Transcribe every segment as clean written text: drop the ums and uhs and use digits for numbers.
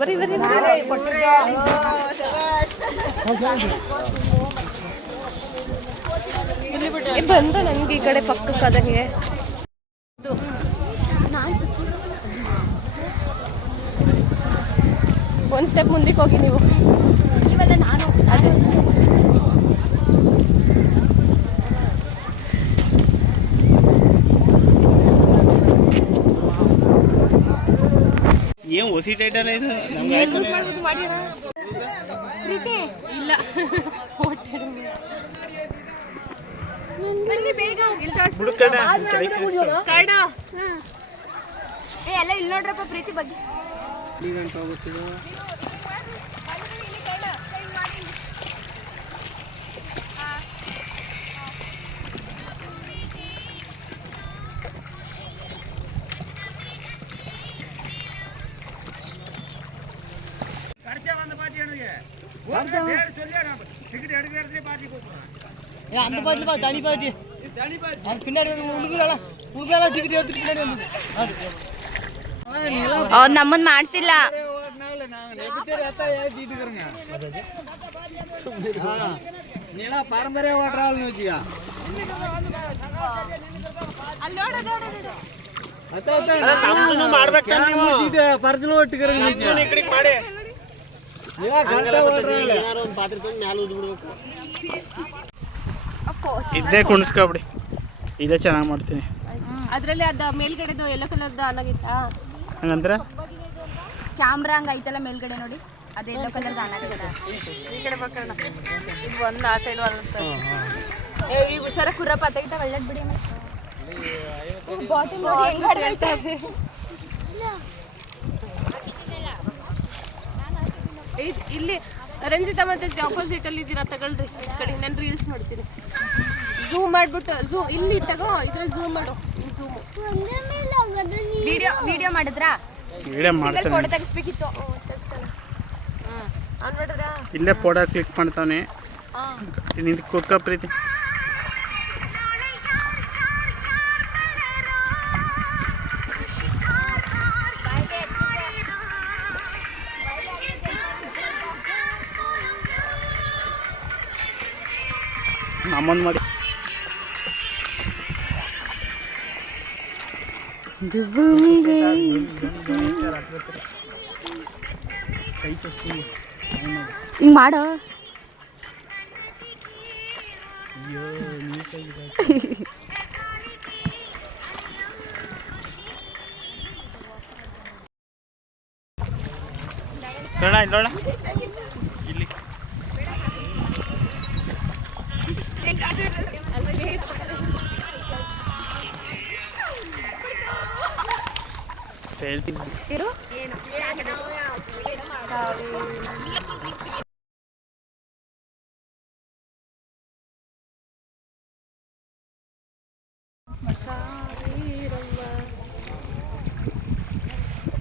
ಬರೀ ಬರೀ ಬಂದ ನಂಗೆ ಈ ಕಡೆ ಪಕ್ಕಕ್ಕೆ ಅದಂಗೆ ಒಂದು ಸ್ಟೆಪ್ ಮುಂದಕ್ಕೆ ಹೋಗಿ ನೀವು ಇವೆಲ್ಲ ನಾನು ಅದೇ ಏನು ಹೊಸಿ ಟೈಟಲ್ ಇದು ಇಲ್ಲ ಎಲ್ಲ ಇಲ್ಲಿ ನೋಡ್ರಪ್ಪ ಪ್ರೀತಿ ಬಗ್ಗೆ அந்த பாட்டில் தனி பாட்டி அது பின்னாடி ಹುಡುಗರೆಲ್ಲ ಟಿಕೆಟ್ ಹೇಳ್ತಿದ್ರು பின்னாடி வந்து ಅವ್ರು ನಮ್ಮನ್ನ ಮಾಡ್ತಿಲ್ಲ ಪಾರಂಪರ್ಯ ಓಟ್ರಾಲ್ ನೋಚಿಗ ಪರ್ಜಲು ಒಟ್ಟಿಗೆ ಮಾಡಿ ಇದೇ ಕುಣಿಸ್ಕೊಬಿಡಿ ಇದೇ ಚೆನ್ನಾಗಿ ಮಾಡ್ತೀನಿ ಅದ್ರಲ್ಲಿ ಅದ ಮೇಲ್ಗಡೆದು ಎಲ್ಲೋ ಕಲರ್ದು ಆನಾಗಿತ್ತಾ ಹಂಗಂದ್ರೆ ಕ್ಯಾಮ್ರಾ ಹಂಗ ಐತಲ್ಲ ಮೇಲ್ಗಡೆ ನೋಡಿ ಅದೇ ಎಲ್ಲೋ ಕಲರ್ದು ಆನಾಗೈತ ಈ ಕಡೆ ಬಕ್ಕಣ ಇದು ಒಂದು ಆ ಸೈಡ್ ಅಲ್ಲಂತ ಈಗ ಹುಷಾರ ಕುರ್ರಪ್ಪ ತೆಗಿತಾ ಒಳ್ಳೆದ್ ಬಿಡಿ ಬಾಟಲ್ ನೋಡಿ ಹೆಂಗ್ ಹೊಡೆದೈತೆ ಇಲ್ಲಿ ರಂಜಿತಾ ಮತ್ತೆ ಆಪೋಸಿಟ್ ಅಲ್ಲಿ ಇದ್ದೀರಾ ತಗೊಳ್ರಿ ಈ ಕಡೆ ನಾನು ರೀಲ್ಸ್ ಮಾಡ್ತೀನಿ ಝೂಮ್ ಮಾಡ್ಬಿಟ್ಟು ಇಲ್ಲಿ ತಗೋ ಇದ್ರಲ್ಲಿ ಝೂಮ್ ಮಾಡು ಝೂಮ್ ವಿಡಿಯೋ ಮಾಡಿದ್ರಾ ಫೋಟೋ ತೆಗಿಸ್ಬೇಕಿತ್ತು ಆನ್ ಮಾಡಿದ್ರಾ ಇಲ್ಲೇ ಫೋಟೋ ಕ್ಲಿಕ್ ಮಾಡ್ತಾನೆ ನಿಂದು ಕುಕ್ಕ ಪ್ರೀತಿ ಅಮ್ಮನ್ ಮಾಡಿ ಹಿಂಗ್ ಮಾಡೋ ನೋಡ ಇಲ್ಲಿ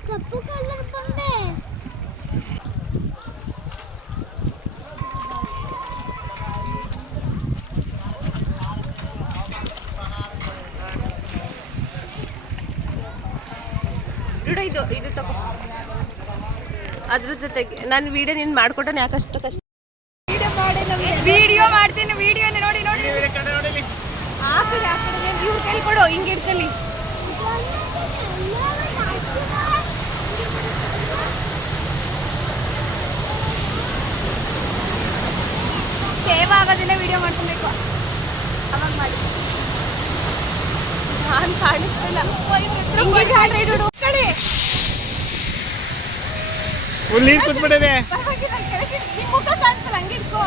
ಕಪ್ಪು ಕಲರ್ ಬಂದೆ ಇದು ತಗೋ ಅದ್ರ ಜೊತೆಗೆ ನಾನು ವಿಡಿಯೋ ನೀನು ಮಾಡ್ಕೊಟ್ಟೆ ಯಾಕಷ್ಟು ಕಷ್ಟ ವಿಡಿಯೋ ಮಾಡ್ತೀನಿ ವಿಡಿಯೋ ನೋಡಿ ನೋಡಿ ಆ ಕಡೆ ಇವ್ರ ಕೈ ಕೊಡು ಹಿಂಗೆ ಇಡ್ತಲ್ಲಿ ಸೇವ್ ಆಗೋದಿಲ್ಲ ವಿಡಿಯೋ ಮಾಡ್ಕೊಬೇಕು ಅವಾಗ ಮಾಡಿ ನಾನು ಕಾಣಿಸ್ತಿಲ್ಲ ಫುಲ್ ನೀರು ಕೂತ್ಬಿಟ್ಟಿದೆ ಮುಖ ಕಾಣಿಸ್ತಲ್ಲ ಹಂಗೆ ಇಟ್ಕೋ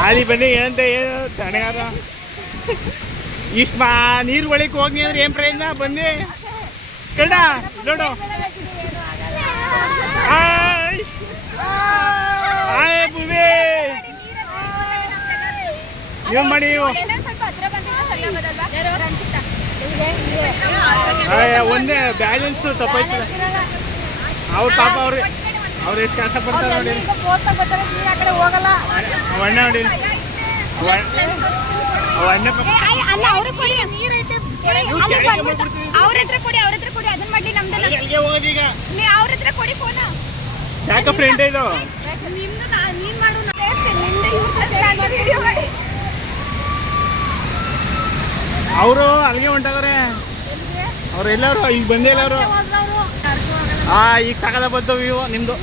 ಆಳಿ ಬನ್ನಿ ಏನಂತ ಏನು ತಣಗಾರ ಇಷ್ಟು ನೀರು ಒಳಗೆ ಹೋಗಿ ಅಂದ್ರೆ ಏನು ಪ್ರಯೋಜನ ಬಂದು ಕಡ ನೋಡು ಆಯ್ ಬುವೆ ಏನು ಮಾಡಿ ಒಂದೇ ಬ್ಯಾಲೆನ್ಸ್ ತಪ್ಪಾಯ್ತದೆ ಅವ್ರ ಪಾಪ ಅವ್ರು ಎಷ್ಟು ಕಷ್ಟಪಡ್ತಾರೆ ನೋಡಿ ಅವಣ್ಣ ನೋಡಿ ಅವಣ್ಣ ಅಲ್ಲ ಅವರು ನೀರೈತೆ ಅವ್ರ ಹತ್ರ ಕೊಡಿ ಅದನ್ನ ಮಾಡಿ ನಮ್ದಲ್ಲ ನೀ ಅವ್ರ ಹತ್ರ ಕೊಡಿ ಫೋನ್ ಯಾಕ ಫ್ರೆಂಡ್ ಇದು ನಿಮ್ದು ನೀನ್ ಮಾಡು ಅವರು ಅಲ್ಲಿಗೆ ಹೊಂಟಾಗ್ರೆ ಅವ್ರು ಎಲ್ಲಾರು ಈಗ ಬಂದಿಲ್ಲ ಅವರು ಈಗ ತಗದ ಬಂತು ವ್ಯೂ ನಿಮ್ದು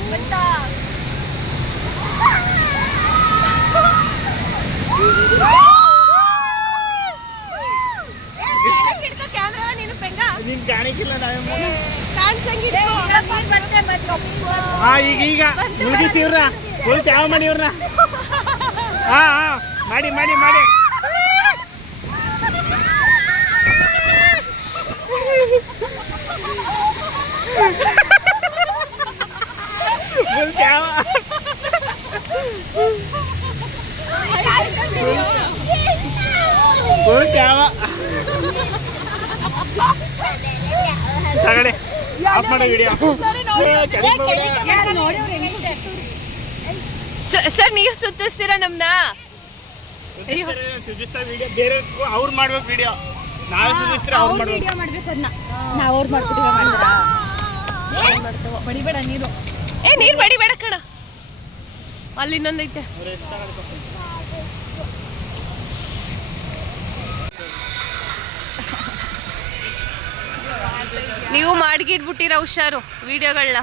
ನಿನ್ ಕಾಣಿಕಿಲ್ಲ ಈಗ ಮುಗಿಸಿ ಇವ್ರನ್ನ ಮುಗಿಸಿ ಯಾವ ಮಾಡಿ ಇವ್ರನ್ನ ಮಾಡಿ ಮಾಡಿ ಮಾಡಿ ತಗಡೆ ಆಫ್ ಮಾಡೋ ವಿಡಿಯೋ ಸರ್ ನೀವು ಸುತ್ತಿಸ್ತೀರಾ ನಮ್ನ ಬೇರೆ ಅವ್ರು ಮಾಡ್ಬೇಕು ವಿಡಿಯೋ ನಾವೇ ಸುತ್ತಿಸ್ತೀರ ಅವ್ರು ಮಾಡ್ಬೇಕು ವಿಡಿಯೋ ಮಾಡ್ಬೇಕು ಅದನ್ನ ನಾವು ಅವ್ರು ಮಾಡ್ಬಿಟ್ಟು ಮಾಡಿದ್ರಾ ಬಡಿಬೇಡ ನೀರು ನೀರ್ ಬಡಿಬೇಡ ಕಣ ಅಲ್ಲಿ ಇನ್ನೊಂದೈತೆ ನೀವು ಮಾಡ್ಗಿಟ್ಬಿಟ್ಟಿರ ಹುಷಾರು ವಿಡಿಯೋಗಳನ್ನ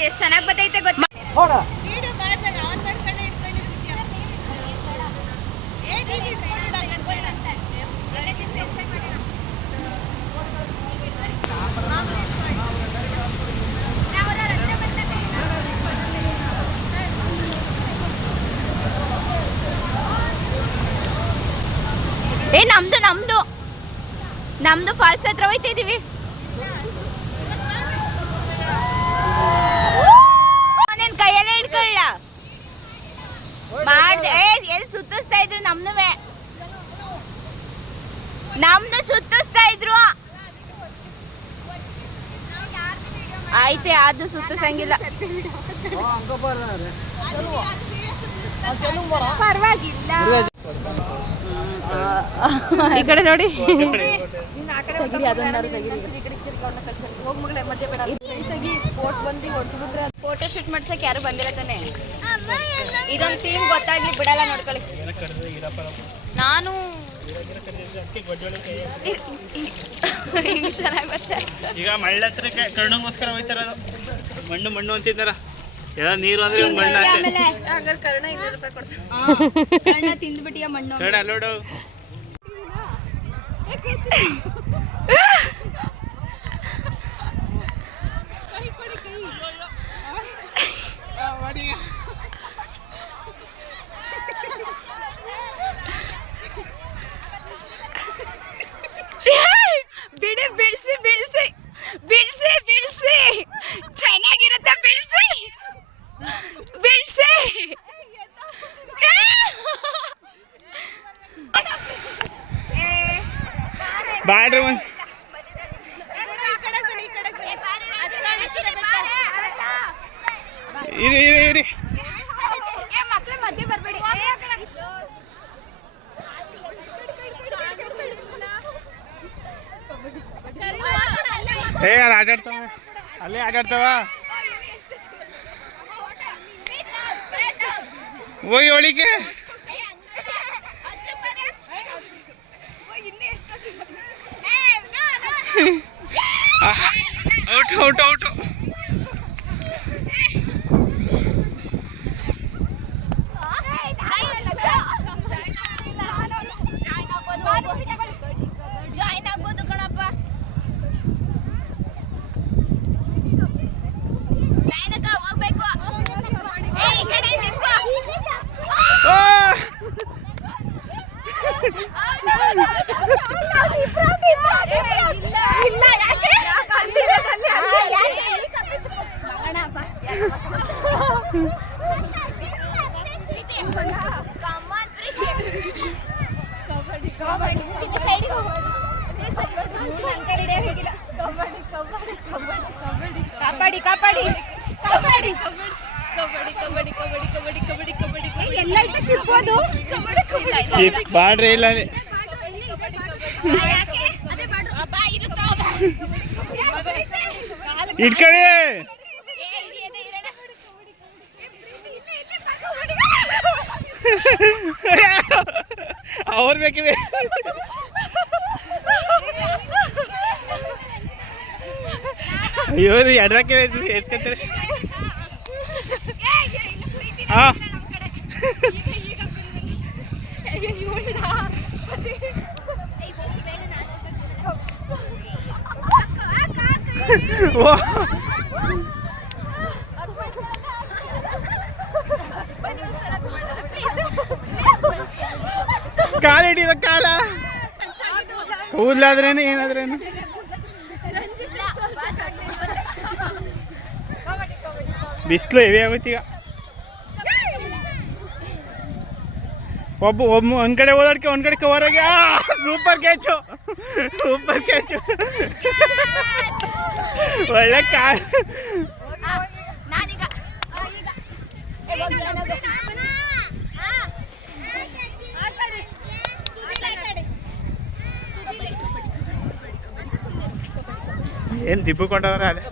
ಎಷ್ಟು ಚೆನ್ನಾಗಿ ಬರ್ತೈತೆ ಗೊತ್ತಾ ನಮ್ದು ಫಾಲ್ಸ್ ಹತ್ರ ಹೋಯ್ತಾ ಇದೀವಿ ನಿನ್ ಕೈಯಲ್ಲೇ ಹಿಡ್ಕೊಳ್ಳ ಮಾಡ್ದೆ ಎಲ್ಲಿ ಸುತ್ತಿಸ್ತಾ ಇದ್ರು ನಮ್ದು ಸುತ್ತಿಸ್ತಾ ಇದ್ರು ಆಯ್ತೆ ಅದು ಸುತ್ತಿಸಂಗಿಲ್ಲ ಪರವಾಗಿಲ್ಲ ಈ ಕಡೆ ನೋಡಿ ಫೋಟೋ ಶೂಟ್ ಮಾಡ್ಸಕ್ ಯಾರು ಬಂದಿಲ್ಲ ತಾನೆ ಇದೊಂದು ಥೀಮ್ ಗೊತ್ತಾಗ್ಲಿ ಬಿಡಲ್ಲ ನೋಡ್ಕೊಳ್ಳಿ ನಾನು ಚೆನ್ನಾಗಿ ಬರ್ತಾರೆ ಈಗ ಮಳ್ಳ ಹತ್ರ ಕರ್ಣಗೋಸ್ಕರ ಹೋಯ್ತಾರ ಮಣ್ಣು ಮಣ್ಣು ಅಂತಿದ್ದಾರ ಎಲ್ಲ ನೀರು ಅಂದ್ರೆ ಮಣ್ಣು ಕರ್ಣ ತಿಂದ್ಬಿಟ್ಟಿಯ ಮಣ್ಣು ಅಲ್ಲೋಡು ಬಿಡಿ ಬಿಡಿಸಿ ಬಿಡಿಸಿ ಬಿಡಿಸಿ ಬಿಡಿಸಿ ಚೆನ್ನಾಗಿರುತ್ತೆ ಬಿಡಿಸಿ ಬಿಡಿಸಿ ಬಾಡ್ರಿ ಒಂದು ಇರಿ ಮಕ್ಕಳು ಮಧ್ಯೆ ಬರ್ಬೇಡಿ ಅಲ್ಲಿ ಆಟಾಡ್ತಾವ ಅಲ್ಲೇ ಆಟಾಡ್ತಾವ ಹೋಗಿ ಒಳಿಗೆ ಔಟ್ ಔಟ್ ಔಟ್ ಜಾಯಿನ್ ಆಗ್ಬೋದು ಕಣಪ್ಪ ಹೋಗ್ಬೇಕು ಈ ಕಡೆ ನಿಂತ್ಕೋ ಕಬಡ್ಡಿ ಕಬಡ್ಡಿ ಕಬಡ್ಡಿ ಕಬಡ್ಡಿ ಕಬಡ್ಡಿ ಕಬಡ್ಡಿ ಕಬಡ್ಡಿ ಕಬಡ್ಡಿ ಕಬಡ್ಡಿ ಎಲ್ಲ ಚಿಪ್ಪೋದು ಕಬಡ್ಡಿ ಬಾಡ್ರಿ ಇಲ್ಲ ಇಟ್ಕೊಳ್ಳಿ. ಅವ್ರು ಬೇಕಿವೆ. ಅಯ್ಯೋ ಎಡ್ರಕ್ಕೆ ಎತ್ಕೊತಾರೆ. ಹಾಂ ಓ ಕಾಲಿಡಿದ ಕಾಲ ಕೂದಲಾದ್ರೇನು ಏನಾದ್ರೇನು. ಬಿಸಿಲು ಹೆವಿ ಆಗುತ್ತೆ ಈಗ. ಒಬ್ಬ ಒಂದ್ ಕಡೆ ಓದಾಡ್ಕೆ ಒಂದ್ ಕಡೆ ಕವರಾಗೆ. Super catch, super catch. ಒಳ್ಳೆ ಕಾಲ್. ಏನ್ ತಿಪ್ಪಿಕೊಂಡವ್ರ ಅದೇ.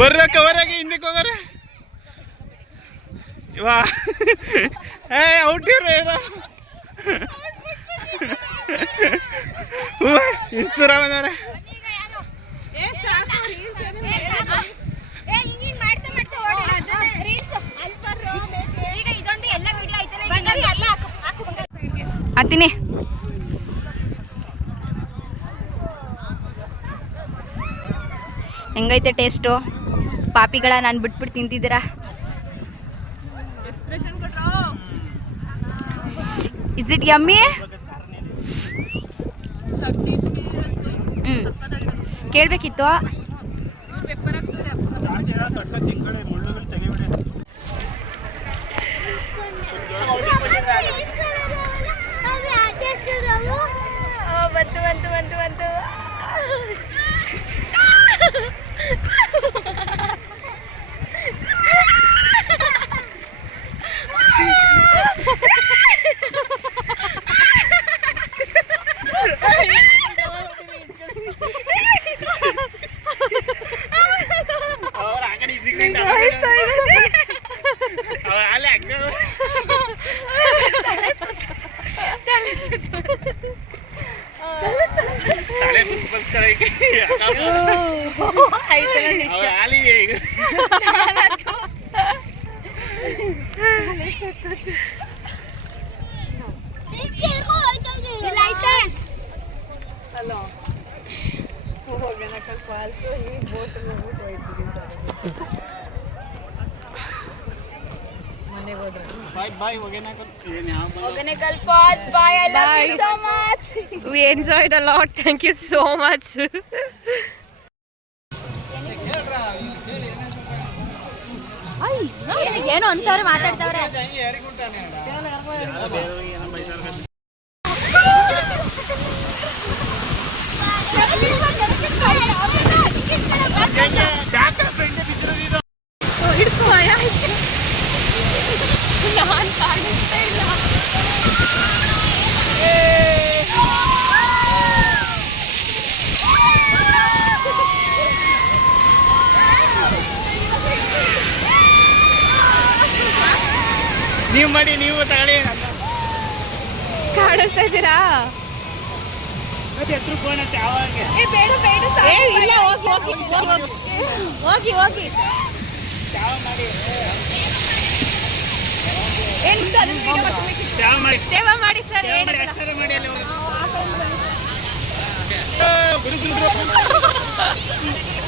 ಬರ್ರ ಕವರಾಗಿ ಹಿಂದಕ್ಕೆ ಹೋಗಾರ. ಇವಾ ಔಟ್ ಇವ್ರ ಇಷ್ಟು ದೂರ ಬಂದವ್ರೆ. ಹತ್ತೀನಿ. ಹೆಂಗೈತೆ ಟೇಸ್ಟು? ಪಾಪಿಗಳ ನಾನು ಬಿಟ್ಬಿಟ್ಟು ತಿಂತಿದ್ದೀರಾ? Is it yummy? ಕೇಳಬೇಕಿತ್ತು. ಬಂತು ಬಂತು ಬಂತು ಬಂತು. Hogenegal Falls, bye. I love you so much. We enjoyed a lot. Thank you so much. ಏನೋ ಅಂತವ್ರೆ ಮಾತಾಡ್ತವ್ರೆ. ನಾನು ಕಾಣಿಸ್ತಾ ಇಲ್ಲ. ನೀವು ಮಾಡಿ, ನೀವು ತಗೊಳ್ಳಿ. ಕಾಣಿಸ್ತಾ ಇದ್ದೀರಾ? ಹೆಸರು ಫೋನ್ ಅಂತ ಯಾವಾಗ? ಬೇಡ ಬೇಡ, ಇಲ್ಲ ಹೋಗಿ ಹೋಗಿ ಹೋಗಿ ಹೋಗಿ. ಸೇವಾ ಮಾಡಿ ಸರ್.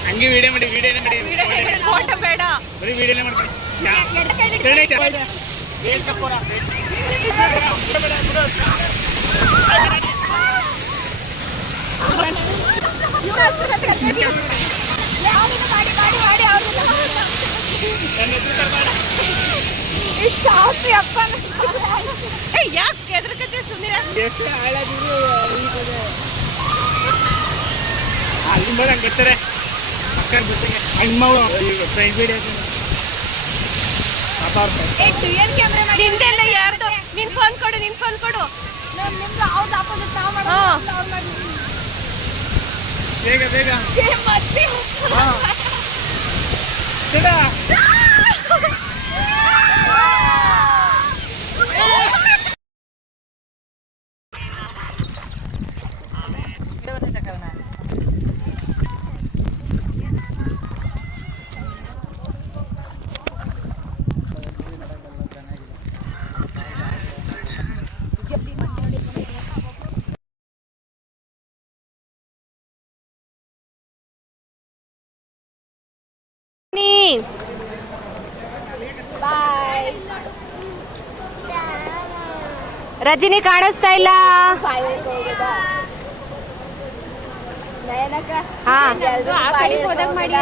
ಹಂಗೆ ವಿಡಿಯೋ ಮಾಡಿ, ವಿಡಿಯೋನೇ ಮಾಡಿ. ಫೋಟೋ ಬೇಡ, ಬರೀ ವಿಡಿಯೋನೇ ಮಾಡ್ಕೊಳ್ಳಿ. ಯಾಕೆ ಎದ್ರಕತ್ತೆ ಸುಮ್ಮನೆ? ಅಲ್ಲಿ ಮಾಡಿ ಹಂಗೆ ಬರ್ತಾರೆ ಅಕ್ಕ ಜೊತೆಗೆ. ಹಂಗೆ ಮಾವು ಫ್ರೆಂಡ್ ವಿಡಿಯೋ ಡ್ಯೂಯಲ್ ಕ್ಯಾಮ್ರಾ ಮಾಡಿ ನಿಂದೆಲ್ಲ ಯಾರ್ದು ನಿನ್ ಫೋನ್ ಕೊಡು ನಿಮ್ದು ಅವ್ರದ್ದು ಆಪೋಸಿಟ್ ನಾವು ಹಾ. ಮಾಡೋದು ಬೇಗ ಬೇಗ ಮತ್ತೆ ಚಟ. ರಜನಿ ಕಾಣಿಸ್ತಾ ಇಲ್ಲ. ನಯನಕ್ಕ ಹಾ ಆ ಕಡೆ ಹೋದಾಗ ಮಾಡಿ